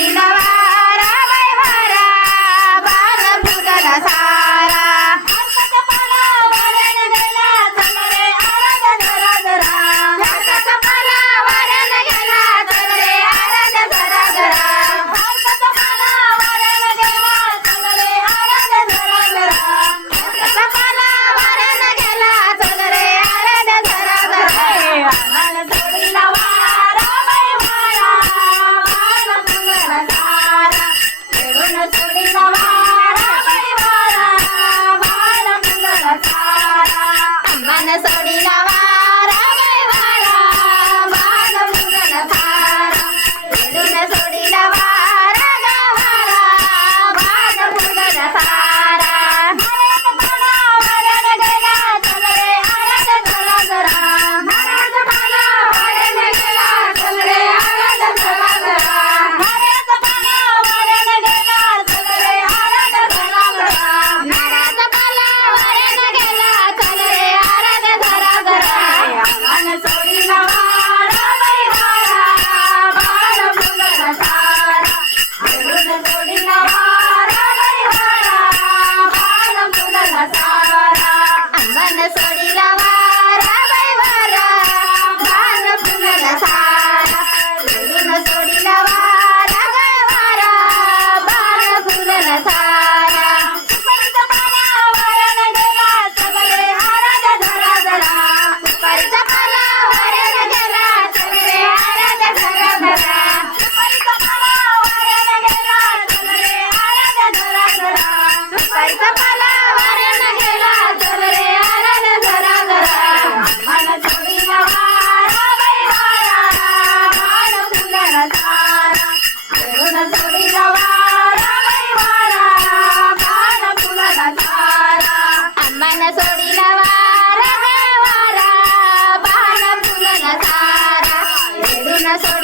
Marina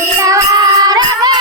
ಕೇಳವಾರವೇ